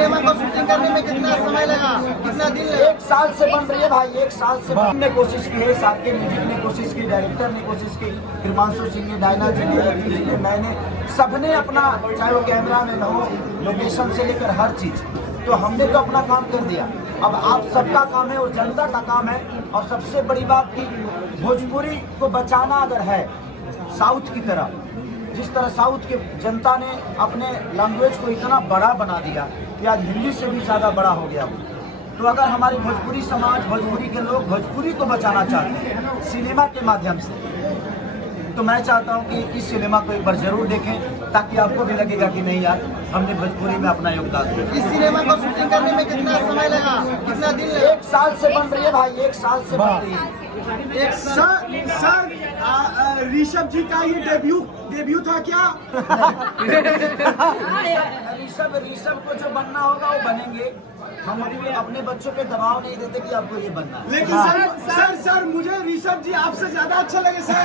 Cinema को shooting करने में कितना समय लगा, कितना दिन लगा? 1 साल से बन रही है भाई, 1 साल से हमने कोशिश की है, साथ के म्यूजिक ने कोशिश की, डायरेक्टर ने कोशिश की, हिमांशु सिंह ने, डायना जी ने, रवि जी ने, मैंने, सबने अपना, चाहे वो कैमरा मैन हो, लोकेशन से लेकर हर चीज, तो हमने तो अपना काम कर दिया। अब आप सबका काम है और जनता का काम है। और सबसे बड़ी बात की भोजपुरी को बचाना अगर है साउथ की तरह, जिस तरह साउथ के जनता ने अपने लैंग्वेज को इतना बड़ा बना दिया कि आज हिंदी से भी ज़्यादा बड़ा हो गया, तो अगर हमारी भोजपुरी समाज, भोजपुरी के लोग भोजपुरी को बचाना चाहते हैं सिनेमा के माध्यम से, तो मैं चाहता हूं कि इस सिनेमा को एक बार जरूर देखें, ताकि आपको भी लगेगा कि नहीं यार, हमने भोजपुरी में अपना योगदान दिया। इस सिनेमा को शूटिंग करने में कितना समय लगा, कितना दिन लगा? 1 साल से बन रही है भाई, 1 साल से बन रही है। सर ऋषभ जी का ये डेब्यू था क्या? ऋषभ को जो बनना होगा वो बनेंगे। हम अपने बच्चों पे दबाव नहीं देते कि आपको ये बनना है। लेकिन सर मुझे ऋषभ जी आपसे ज्यादा अच्छा लगे सर।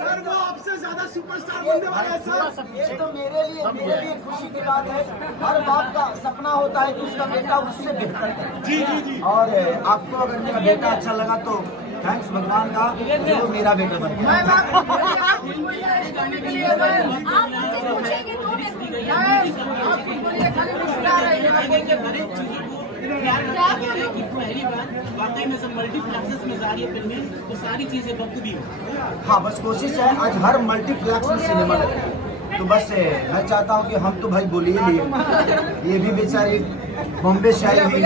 सर वो आपसे ज्यादा सुपरस्टार बनने वाले हैं सर। ये तो मेरे लिए खुशी की बात है। हर बाप का सपना होता है कि उसका बेटा उससे बेहतर करे। जी। और आपको अगर मेरा बेटा अच्छा लगा तो थैंक्स भगवान का, जो मेरा बेटा बन गया। पहली बार वाकई में सब मल्टीप्लेक्सेस में जा रही है फिल्में, तो सारी चीजें बखूबी हो। हाँ, बस कोशिश है आज हर मल्टीप्लेक्स में सिनेमा लगे, तो बस मैं चाहता हूँ कि हम तो भाई बोल ही लिए, ये भी बेचारी बॉम्बे से आई हुई,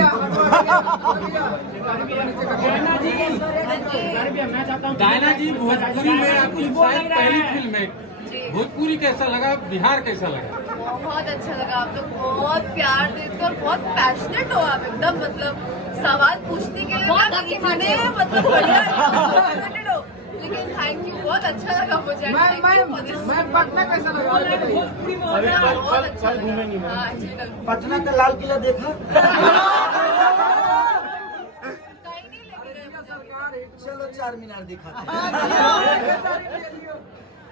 डायना जी, भोजपुरी में आपकी शायद पहली फिल्म है, भोजपुरी कैसा लगा, बिहार कैसा लगा? बहुत अच्छा लगा। आप लोग बहुत प्यार देते हो और बहुत पैशनेट हो आप एकदम, मतलब सवाल पूछने के लिए मतलब बढ़िया हो। लेकिन थैंक यू, बहुत अच्छा लगा मुझे। मैं पटना कैसा लगा? बहुत अच्छा लगा। पटना का लाल किला देखा? कहीं नहीं लेके गए। चलो 4 मीनार दिखा।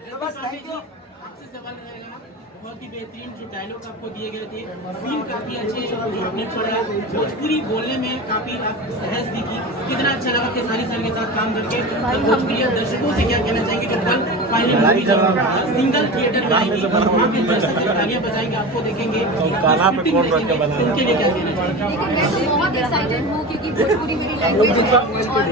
तो बस थैंक यू। आपसे सवाल रहेगा, बहुत ही बेहतरीन जो डायलॉग आपको दिए गए थे, सीन काफी अच्छे जो आपने पढ़ा, भोजपुरी बोलने में काफी आप सहज दिखी, कितना अच्छा लगा कि सारी के साथ काम करके। तो भोजपुरी दर्शकों से क्या कहना चाहेंगे जो कल फाइनल मूवी सिंगल थिएटर में आएगी, वहाँ पे दर्शक तालियां बजाएंगे, आपको देखेंगे, उनके लिए क्या कहना चाहेंगे? लेकिन मैं तो बहुत एक्साइटेड हूँ क्योंकि भोजपुरी मेरी लैंग्वेज है और